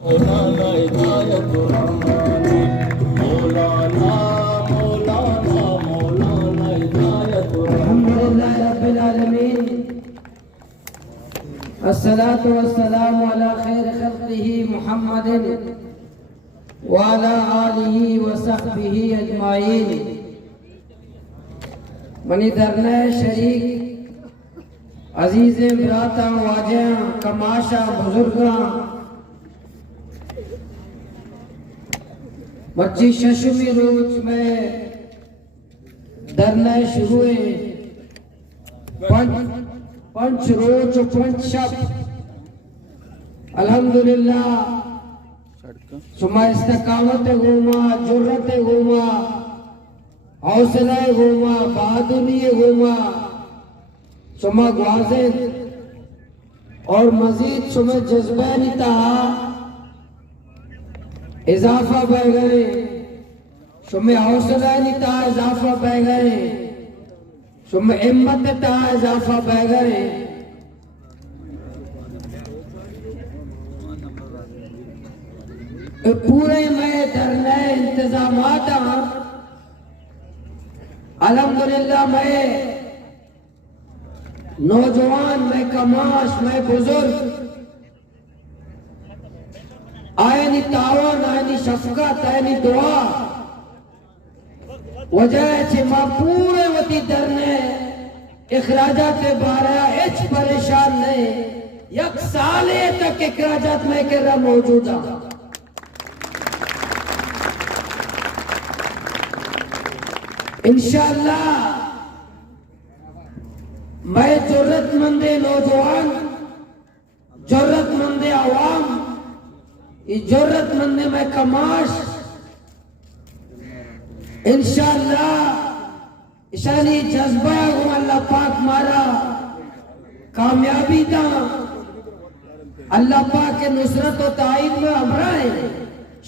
मौलाना हिदायतुर रहमानी मौलाना मौलाना मौलाना हिदायतुर अल्हम्दुलिल्लाह रब्बिल आलमीन अस्सलातु वस्सलामु अला खैर खल्क़िही मुहम्मदिन व अला आलिही व सहबिही अजमाइन। मनी दरने शरीक अजीज़ बराता वाजा कमाशा बुजुर्गा मच्ची शशुमी रोज में दरने शुरू पंच रोज पंच शब्द अल्हम्दुलिल्लाह सुमा इस्तकामत गुमा जुर्रत गुमा हौसला गुमा बहादुरी गुमा सुमा ग्वाज़िद और मजीद सुमा जज्बा निता इजाफा बैगरे सुमे हौसला निता इजाफा बैगरे सुमे हिम्मत ता इजाफा बैगरे पूरे में धरने इंतजामात अल्हम्दुलिल्लाह मैं नौजवान मैं कमाश मैं बुजुर्ग आयनी तावन आयनी शफकत आयनी दुआ वजह से मां पूरे वती दरने इखराजात बारे एच परेशान नहीं यक साले तक इखराजात में के रहा मौजूदा इंशाअल्लाह मैं जरूरतमंद नौजवान जरूरतमंद आवाम जरूरतमंद में कमाश इंशाअल्लाह इशानी जज्बा को अल्लाह पाक मारा कामयाबी दा अल्लाह पाक के नुसरत और ताईद में अमरा है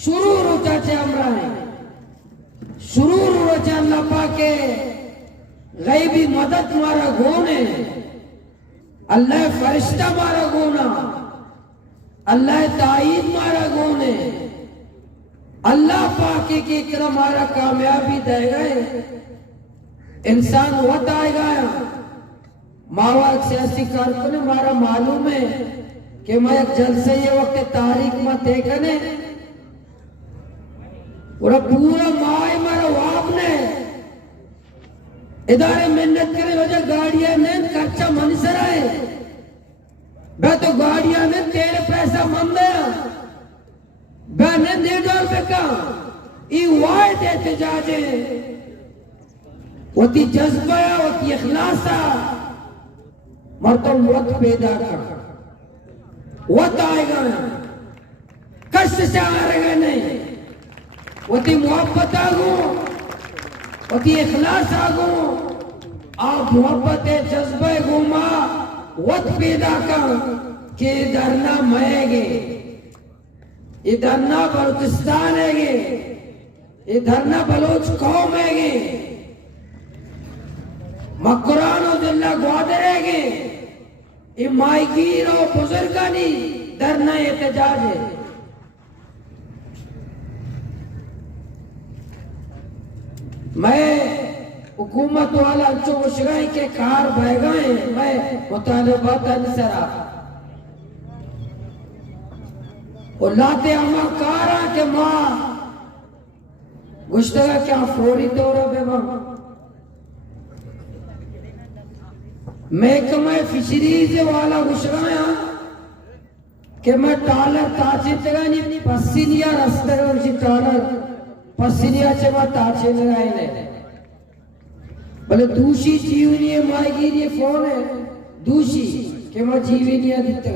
शुरू रोचा चे अमरा है शुरू रोचा अल्लाह पाक के गैबी मदद मारा गोने अल्लाह फरिश्ता मारा गोना अल्लाह ताईद मारा गोने अल्लाह पाके के इकराम मारा कामयाबी दे गए इंसान वत आएगा मावा सियासी कारकुन मारा मालूम है कि मैं एक जलसे ये वक्त तारीख में देखने और पूरा माए मारा वाप ने इदारे मेहनत करे वजह गाड़ियां ने खर्चा मनसर आए मैं तो गाड़ियां ने तेरे पैसा मन दया बहने दे डाल बेका ई वाय देते जाजे वती जज्बा वती इखलासा मर्तम वत पैदा कर वत आएगा कष्ट से आ रहे नहीं वती मोहब्बत आगो वती इखलास आगो आप मोहब्बत जज्बे गुमा वत पैदा कर के डरना मयेगे इधर ना बलूचिस्तान है इधर ना बलोच कौम है मकुरान और जिला ग्वादर है ये मायगीर और बुजुर्गानी धरना एहतजाज है मैं हुकूमत वाला जो मुशराई के कार बह गए मैं मुतालबात अनसरा और लाते अमा कारा के माँ गुश्तगा क्या फोरी दौरा बेमा महकमा फिशरीज वाला गुशराया कि मैं टालर ताचे तगानी पसीनिया रास्ते में उसी टालर पसीनिया चमा ताचे लगाए ने भले दूसरी जीवनी है मायगीर ये फोन है दूसरी कि मैं जीवनी आदित्य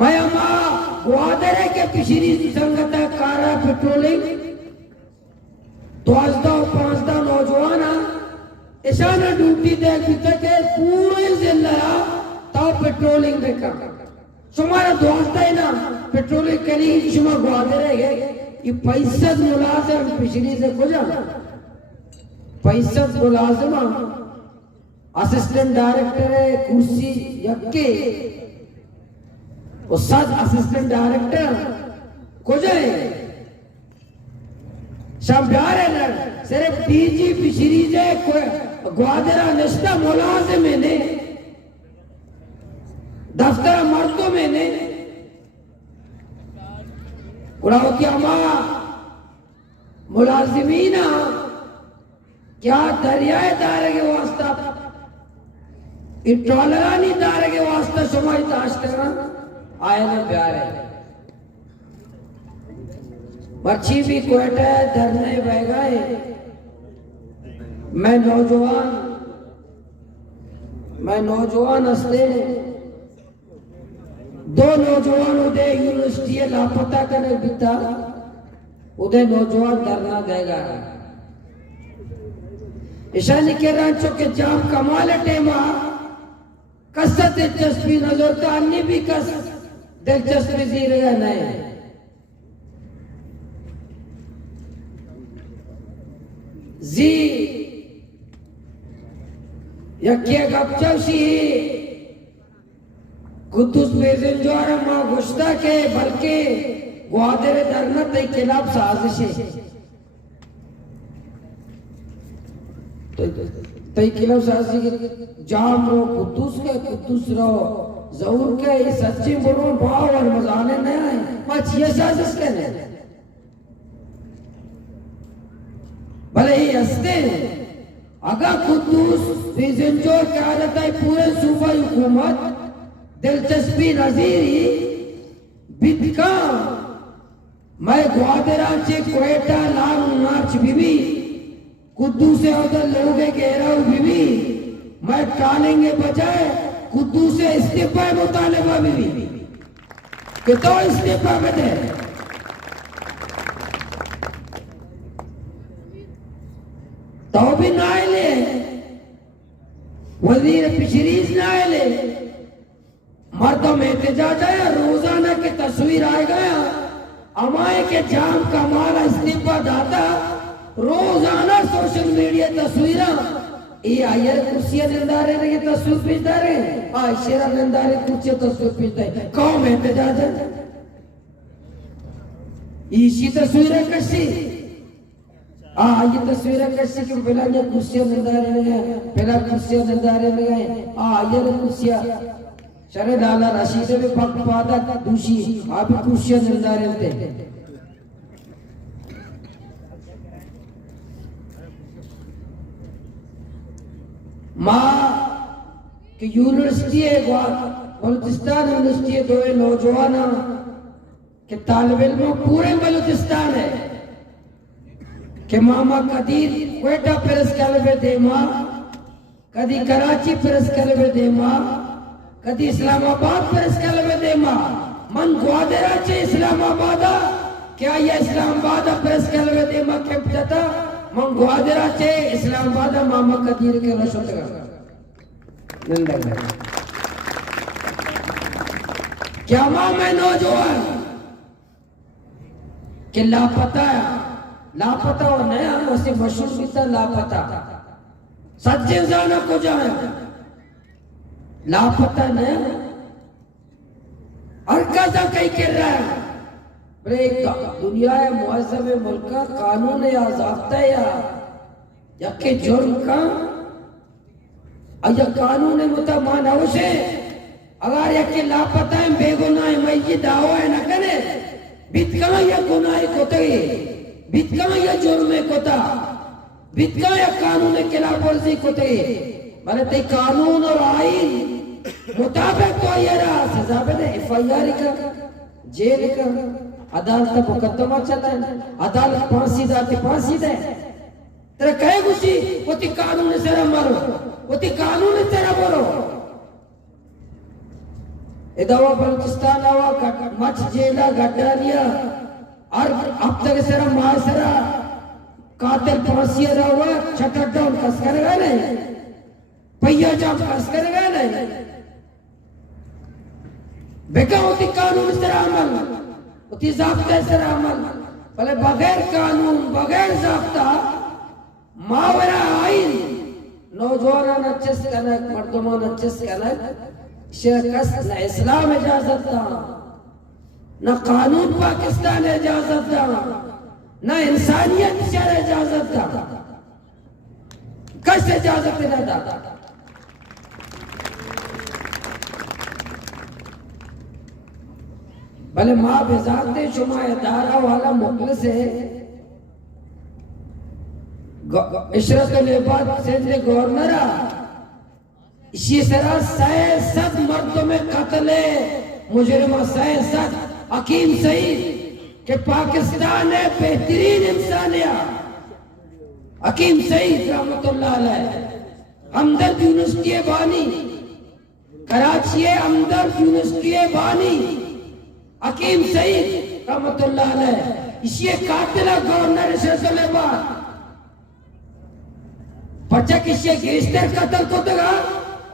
मैं अम्मा ग्वादरे के पिछली संगत कारा पेट्रोलिंग तो आजदा और पांचदा नौजवान इशाना ड्यूटी दे के पूरे जिला तो पेट्रोलिंग देखा तुम्हारा दोस्त है ना पेट्रोलिंग करी शुमा ग्वादरे है ये 65 मुलाजिम पिछली से खुजा 65 मुलाजिम असिस्टेंट डायरेक्टर है कुर्सी यक्के उस्ताद असिस्टेंट डायरेक्टर को जाए शाम प्यार है ना सिर्फ डीजीपी सीरीज है ग्वादरा निश्ता मुलाजिम ने दफ्तर मर्दों में ने उड़ाओ क्या माँ मुलाजिमीना क्या दरियाए दारे के वास्ता इटोलरानी दारे के वास्ता समाई ताश्तरा आए ना प्यार है बच्ची भी कोयटा है धरने बह गए मैं नौजवान हंसते दो नौजवान उदय यूनिवर्सिटी लापता करने बीता उदय नौजवान धरना देगा ईशानी के रांचों के जाम कमाल टेमा कसत दिलचस्पी नजर का अन्य भी कस दिलचस्पी जी रहा नहीं जी यक्के गपचौशी कुद्दूस बेजन जो है माँ गुश्ता के बल्कि ग्वादरे धरना तय खिलाफ साजिश है तय खिलाफ साजिश जाम रो कुद्दूस रो जरूर के सच्ची बुरो भाव और मजाने न आए बस ये साजिश कहने भले ही हंसते अगर कुद्दूस बेजन जो क्या रहता है पूरे सूबा हुकूमत दिलचस्पी नजीरी बिदका मैं ग्वादरा से कोयटा लांग मार्च बीबी कुद्दू से उधर लोगे घेराव बीबी मैं टालेंगे बजाय कुद्दू से इस्तीफा मुतालिबा बीबी कि तो इस्तीफा बदे तो भी ना ले वजीर फिशरीज ना ले मर्दों में एहतजाज आया रोजाना की तस्वीर आ गया अमाए के जाम का माला इस्तीफा दाता रोजाना सोशल मीडिया तस्वीर ये आयर कुर्सियां निंदारे ने तस्वीर भेजता रहे आयशेरा निंदारे कुर्सियां तस्वीर भेजता है कौन एहतजाज है इसी तस्वीरें कशी ये तस्वीरें कशी कि पहला ये कुर्सियां निंदारे ने पहला कुर्सियां निंदारे ने आयर कुर्सियां शरे डाला रशीदे में पक पादा दूषी आप कुर्सियां निंदारे थे माँ की यूनिवर्सिटी है बलूचिस्तान यूनिवर्सिटी है दो नौजवान के तालिब इल्म पूरे बलूचिस्तान है कि मामा कदीर क्वेटा प्रेस कलबे दे माँ कदी कराची प्रेस कलबे दे माँ कदी इस्लामाबाद प्रेस कलबे दे माँ मन ग्वादरा चे इस्लामाबाद क्या ये इस्लामाबाद प्रेस कलबे दे माँ कैंप जाता मन ग्वादरा चे इस्लामाबाद मामा कदीर के रशत क्या माँ मैं नौजवान कि लापता और नया वैसे मशहूर भी था लापता सच्चे जाना को जाए लापता नया और कैसा कहीं कर रहा है दुनिया है मुआज़म मुल्क का कानून या ज़ाब्ता या के जुर्म का अगर कानून मुतमान है अगर यके लापता है बेगुनाह मैं ये दावा है न करे बितका या गुनाह कोते बितका या जुर्म कोता बितका या कानून के खिलाफ वर्जी कोते माने ते कानून और आईन मुताबिक तो ये रहा सजा बने एफआईआर का जेल का अदालत मुकदमा चला अदालत फांसी दे तेरा कहे गुसी वो कानून से मारो वो कानून तेरा बोलो इदावा बलूचिस्तान आवा मच जेला गड्डारिया और अब तक सरा मासरा कातिल फांसी रहा छटा डाउन कस करेगा नहीं पहिया जाम कस करेगा नहीं बेका होती कानून से अमल होती ज़ाब्ते से अमल भले बगैर कानून बगैर ज़ाब्ता मावरा आइन नौजवान अच्छे कनक मर्दमान अच्छे कनक शेखस इस्लाम इजाजत था न कानून पाकिस्तान इजाजत दा, न इंसानियत शर इजाजत दा। कस इजाजत न दा? भले माँ बेजाते शुमा इदारा वाला मुखलिस है। इशरतुल इबाद सिंध गवर्नर इसी तरह 67 मर्दों में कत्ल मुजरिमा 67 हकीम सईद के पाकिस्तान है बेहतरीन इंसानिया। हकीम सईद रहमतुल्लाह अलैह हमदर्द यूनिवर्सिटी बानी कराची हमदर्द यूनिवर्सिटी बानी हकीम सईद रहमतुल्लाह अलैह इसी कातिल गवर्नर इशरतुल इबाद बच्चा किसी गेस्टर कत्ल को दगा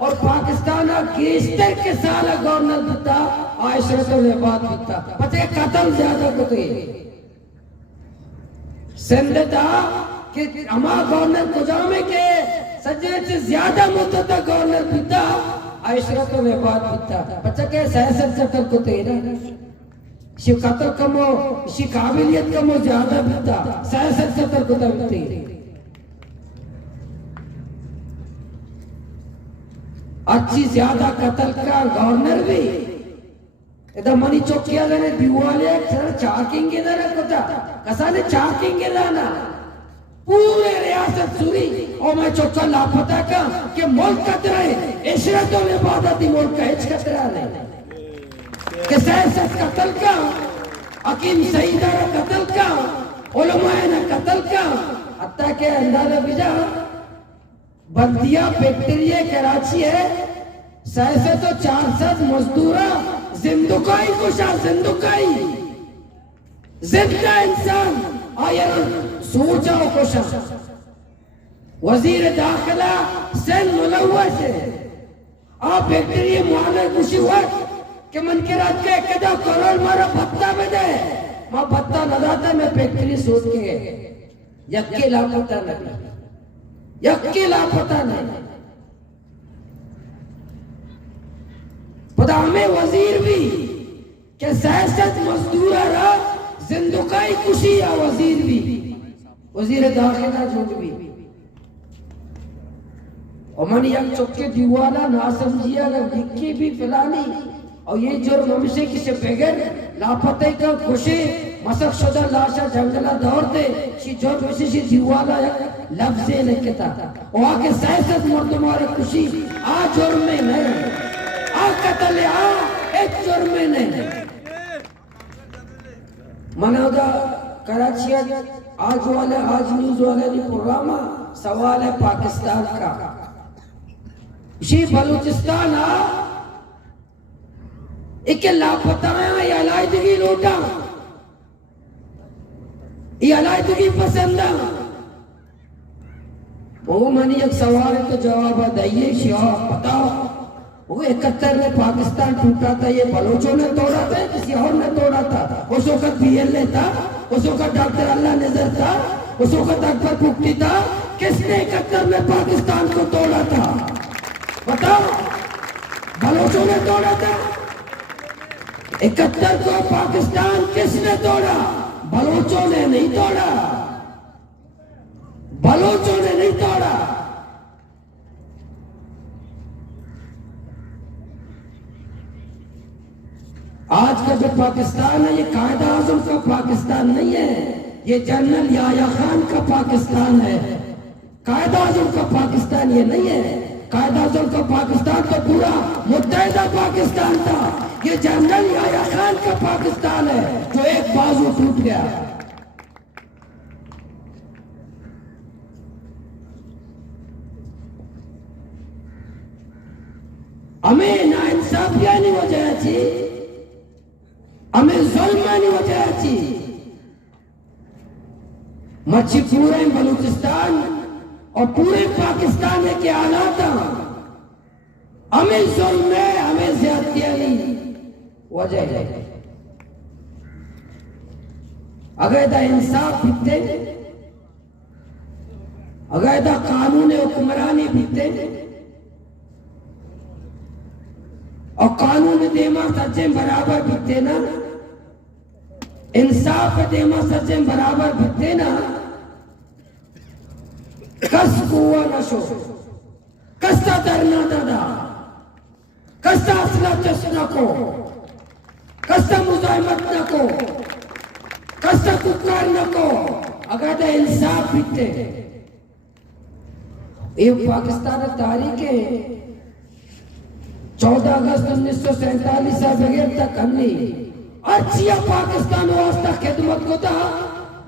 और पाकिस्तान गेस्टर के साल गवर्नर बिता इशरतुल इबाद बिता बच्चे कत्ल ज्यादा को तो सिंध दा कि हमारा गवर्नर कुजामे के सज्जन से ज्यादा मुद्दत गवर्नर बिता इशरतुल इबाद बिता बच्चा के सियासत कत्ल को तो ना इसी कत्ल कमो इसी काबिलियत कमो ज्यादा बिता सियासत कत्ल को तो बिता अच्छी ज्यादा कत्ल का गवर्नर भी इधर मनी चौकिया ने दिवाले सर चाकिंगे ना कोता कसा ने चाकिंगे ना पूरे रियासत सुरी और मैं चौका लापता का कि मुल्क कतरा है इशरतुल इबादत मुल्क का हिच कतरा नहीं कि सियासत कत्ल का हकीम सईदा कत्ल का उलमाए ने कत्ल का हत्ता के अंदाजा बिजा बल्दिया बैक्टीरिया कराची है सैसे तो 400 मजदूरा जिंदुकाई कुशा जिंदुकाई जिंदा इंसान आया सोचा कुशा वजीर दाखिला सिंध मुलव्वस है आप बैक्टीरिया मुआले खुशी हुआ कि मन के रात के 1 करोड़ मारा भत्ता में दे मां भत्ता न दाता में बैक्टीरिया सोच के यक्के लापता नहीं यक्के लापता नहीं पता में वजीर भी के सियासत मजदूर रहा जिंदुकाई खुशी या वजीर भी वजीर दाखिला झूठ भी और मन यक चौके दीवाना ना समझिए अगर दिक्की भी फिलानी और ये जुर्म हमसे किसे बगैर लापते का खुशी मसक शुदा लाशा जंगला दौड़ते शी जुर्म से शी दीवाना लफ्ज़े लिखता और आके सियासत मर्द मारे खुशी आ जुर्म में नहीं आ कत्ल आ एक जुर्म में नहीं मनादा कराची आज न्यूज़ वाले ने प्रोग्राम सवाल है पाकिस्तान का शी बलूचिस्तान एक लापता है या अलायदगी लूटा ये अलायदगी पसंद वो मनी एक सवाल है तो जवाब दिए शिया बताओ वो 71 में पाकिस्तान टूटा था ये बलोचों ने तोड़ा था किसी और ने तोड़ा था उस वक्त बीएलए था उस वक्त डॉक्टर अल्लाह नजर था उस वक्त अकबर पुख्ती था किसने 71 में पाकिस्तान को तोड़ा था बताओ बलोचों ने तोड़ा था 71 को पाकिस्तान किसने तोड़ा बलोचों ने नहीं तोड़ा बलोचों ने नहीं तोड़ा आज का जो पाकिस्तान है ये कायदा आजम का पाकिस्तान नहीं है ये जनरल याह्या खान का पाकिस्तान है कायदा आजम का पाकिस्तान ये नहीं है कायदा आजम का पाकिस्तान तो पूरा मुत्तहिदा पाकिस्तान था ये जनरल याह्या खान का पाकिस्तान है जो एक बाजू टूट गया हमें नाइंसाफियानी वजह थी हमें जुल्मानी वजह थी मच्छी पूरे बलूचिस्तान और पूरे पाकिस्तान के हालात हमें जुल्म है हमें ज्यादतियानी वजह है अगर इंसाफ बीते अगर कानून हुक्मरानी बीते और कानून देमा सच्चे बराबर बीते ना इंसाफ देमा सच्चे बराबर भित्ते ना कस कुआ नशो कस्ता दरना दादा कस्ता असला चश्ना को कस्ता मुजाहिमत न को कस्ता कुकार न को अगर इंसाफ भित्ते ये पाकिस्तान तारीख है 14 अगस्त 1947 से बगैर तक हमने अच्छी पाकिस्तान वास्ता खिदमत को था।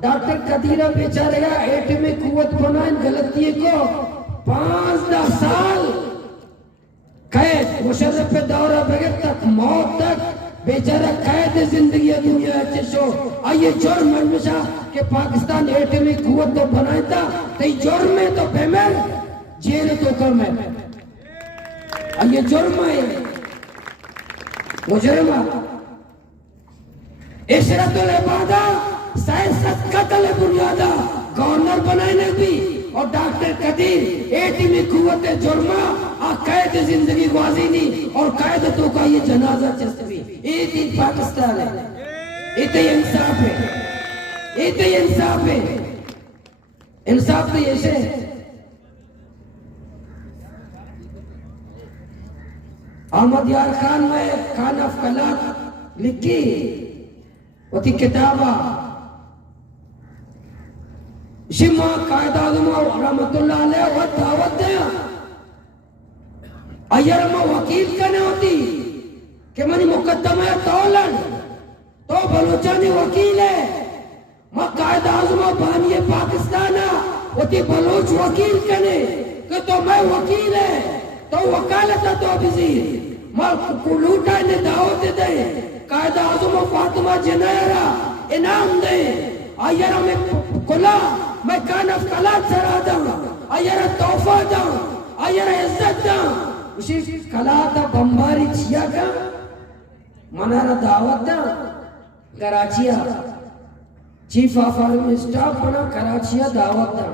डॉक्टर कदीरा बेचारे एटमी कुवत बनाए गलती को 5-10 साल कैद मुशर्रफ पे दौरा बगैर तक मौत तक बेचारा कैद जिंदगी दुनिया चशो आइए जुर्म हमेशा के पाकिस्तान एटमी कुवत तो बनाए था तो जुर्म में तो बेमर जेल तो कम है ये जुर्म है मुजरिम इशरतुल इबादा सियासत कत्ल बुनियादा गवर्नर बनाने भी और डॉक्टर कदीर एटमी कुव्वत जुर्मा आ कैद जिंदगी गुजारी नहीं और कैद तो का ये जनाजा चस्वी ये दिन पाकिस्तान है ये इंसाफ है ये इंसाफ है इंसाफ तो ऐसे अहमद यार खान में खान ऑफ कलात लिखी वती किताबा शिमा कायदा रहमतुल्लाह अलैह व दावत दे अयर में वकील कने होती कि मनी मुकद्दमा तौलन तो बलोचानी वकील है मैं कायदा आज़म बानिए पाकिस्तान वती बलोच वकील कने कि तो मैं वकील है तो वकालत तो वजीर मां कुलूटा ने दावत दे कायदा आज़म फातिमा जनारा इनाम दे आयरा में कुला मैं कान ऑफ कलात सरा दा आयरा तोहफा दा आयरा इज्जत दा उसी कलात बम्बारी छिया का मनारा दावत दा कराचिया चीफ ऑफ आर्मी स्टाफ बना कराचिया दावत दा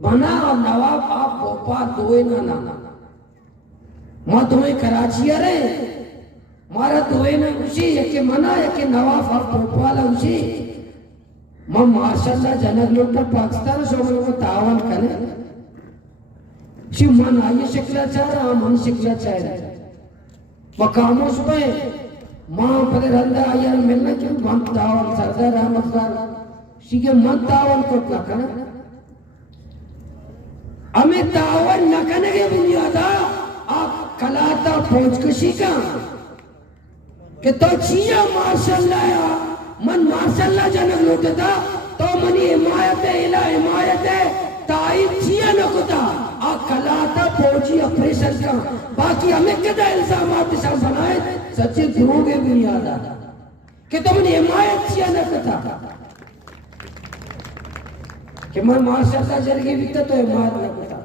बना और नवाब आप भोपाल दोए ना मां तुम्हें कराची रे मारा दोए ना उसी यके मना यके नवाब आप भोपाल उसी मां माशाल्लाह जनक लोग पाकिस्तान शोमल को तावन करे शिव मन आये शिकला चाह रहा मन शिकला चाह रहा मकामों पे मां पदे रंदा आया मिलना क्यों मन तावन सरदार अहमद खान शिके मन तावन को क्या करना हमें तावन न करने के बुनियादा आप कलाता फौज कशी का कि तो चिया माशाल्लाह मन माशाल्लाह जनक लूटता तो मनी हिमायत है इला हिमायत है ताई चिया न कुता आ कलाता फौजी ऑपरेशन का बाकी हमें कितना इल्जामात दिशा बनाए सच्चे गुरु के बुनियादा कि तो मनी हिमायत चिया न कुता कि मन माशाल्लाह जरगी बिकता तो हिमायत न कुता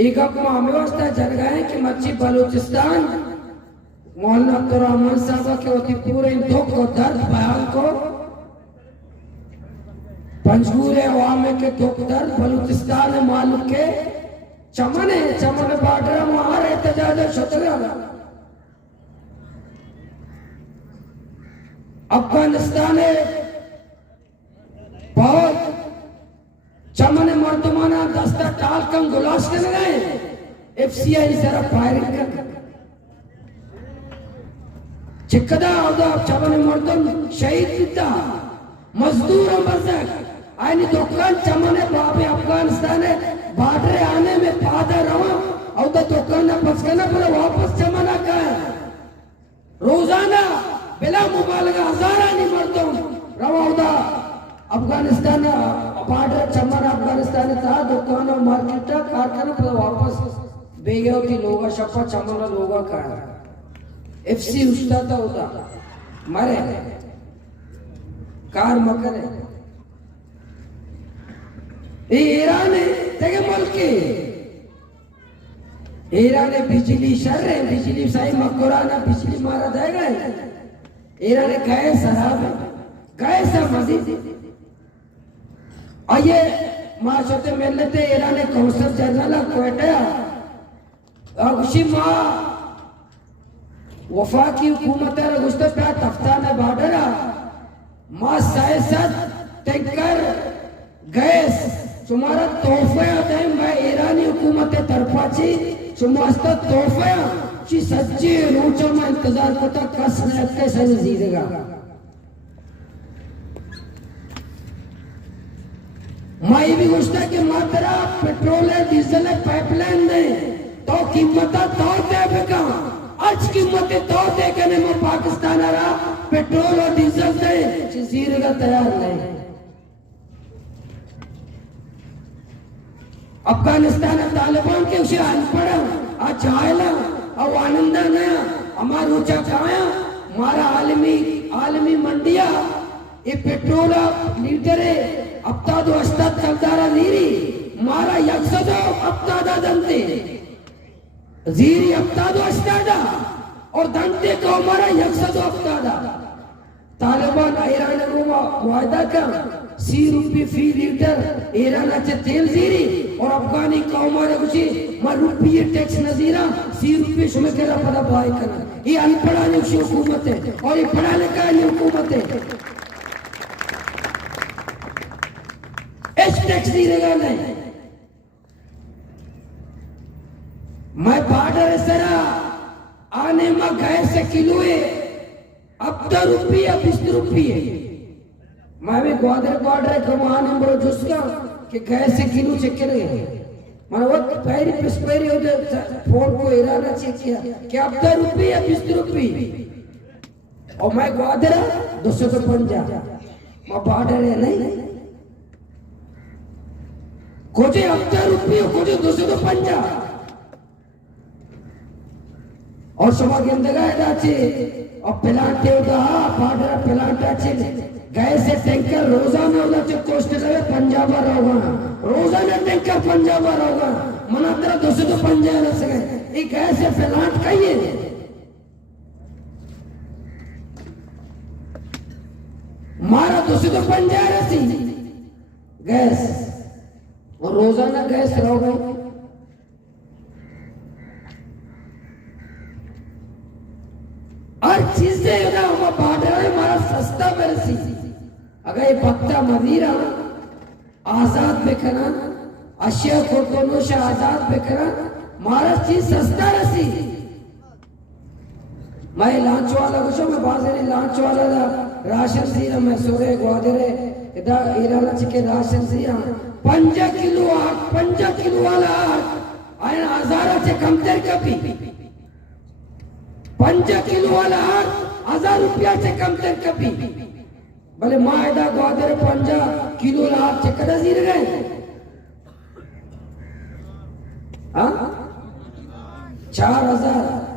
एक व्यवस्था चल गए कि मच्छी बलूचिस्तान मौलाना अब्दुर्रहमान साहब के होती पूरे दुख और दर्द बयान को पंजगूर अवाम के दुख दर्द बलूचिस्तान मालूम के चमन बाडरा वहां एहतजाज शुतरा अफगानिस्तान बहुत चमन मर्दमाना दस्ता टाल कम गुलाश कर गए एफसीआई जरा फायरिंग कर चिकदा औदा चमन मर्दम शहीद पिता मजदूर मजक आईनी दुकान चमन बाबे अफगानिस्तान बाडरे आने में पादा रवा औदा दुकान बचकना पर वापस चमना का रोजाना बिला मुबालगा हजारा नहीं मर्दम रवा औदा अफगानिस्तान बार्डर चमन अफगानिस्तान था दुकान और मार्केट कारखाना पर वापस बेगो की लोगा शपा चमन लोगा का एफसी उस्ताद होता मरे कार मकरे ईरान तेगे मुल्क ईरान बिजली शर है बिजली सही मकुराना बिजली मारा देगा ईरान गए शराब गए सब मजीद आइए माशते मिलते ईरान कौंसल जनरल कोयटा अगशी माँ वफाकी हुकूमत गुस्ते पे तफ्तान बार्डर माँ सायसत टैंकर गैस तुम्हारा तोहफा दे मैं ईरानी हुकूमत तरफाची सुमस्त तोहफा ची सच्ची रोचा में इंतजार करता कस ने कैसे जीरेगा माई भी गुस्ता के मात्रा पेट्रोल है डीजल है पाइपलाइन दे तो कीमत तो दे बेका आज कीमत तो दे के मैं पाकिस्तान आ रहा पेट्रोल और डीजल दे जीरेगा तैयार नहीं अफगानिस्तान तालिबान के उसे अनपढ़ आज आयला और आनंद नया हमारा ऊंचा काया हमारा आलमी मंडिया ये पेट्रोल लीटर अब तो अस्तात चलदारा नीरी मारा यक्षदो अब दंते जीरी अब तो अस्तादा और दंते को हमारा यक्षदो अब तालिबान ईरान को वायदा का ₹100 फी लीटर ईरान अच्छे तेल जीरी और अफगानी कौमारे कुछ मैं रुपये टैक्स नजीरा ₹100 शुमे के पता भाई करना ये अनपढ़ा नहीं हुकूमत है और ये पढ़ा लिखा नहीं हुकूमत है इस टैक्स दीरेगा नहीं मैं बार्डर सरा आने में गैस से किलो है अब ₹20 मैं भी ग्वादर बार्डर कमान नंबर जुस्का कि गैस से किलो चेक करे मैंने वक्त पैरी पिस्पैरी होते फोन को इराना चेक किया कि अब ₹20 और मैं ग्वादर 250 मैं बार्डर है नहीं कोजे ₹10 कोजे 250 और सभा के अंदर और प्लांट बार्डर प्लांट गैस से टैंकर रोजाना कोस्ट पंजाब रोजाना टैंकर पंजाब मना तरह 250 ये गैस से प्लांट कहिए मारा 250 गैस और रोजाना गैस रहोगे हर चीज से बार्डर है हमारा सस्ता बरसी अगर ये पत्ता मदीरा आजाद बिकना अशिया खुर्दोनोश आजाद बिकना हमारा चीज सस्ता रसी मैं लांच वाला कुछ मैं बाजार लांच वाला राशन सीरा मैं सोरे ग्वादरे इधर ईरान चिके राशन सीरा 5 किलो वाला आयन हजारा से कम तर कभी 5 किलो वाला ₹1000 से कम तर कभी भले मायदा ग्वादर 5 किलो लाभ से कदा जीर गए हाँ 4000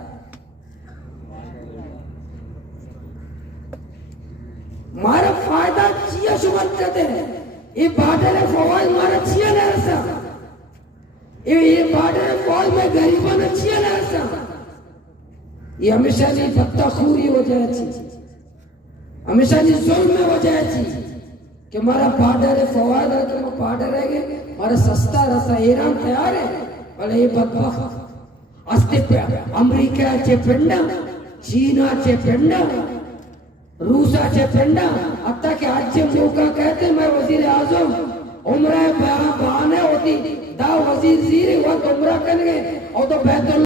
मारा फायदा चिया सुमत करते हैं ये बार्डर है फौज मारा चिया न रसा ये बार्डर है फौज में गरीबों ने चिया न रसा ये हमेशा नहीं पत्ता खूरी हो जाए थी हमेशा नहीं जुल्म में हो जाए थी कि हमारा बार्डर है फौज है कि बार्डर है हमारा सस्ता रसा ईरान तैयार है भले ये बदबख्त अस्ते पे अमेरिका चे पेंडा चीना चे पेंडा रूसा चे पेंडा अत्ता के आज मौका कहते मैं वजीर आजम उम्र बहाने होती दा वजीर जीरे वक्त उम्र कर गए और तो बेहतर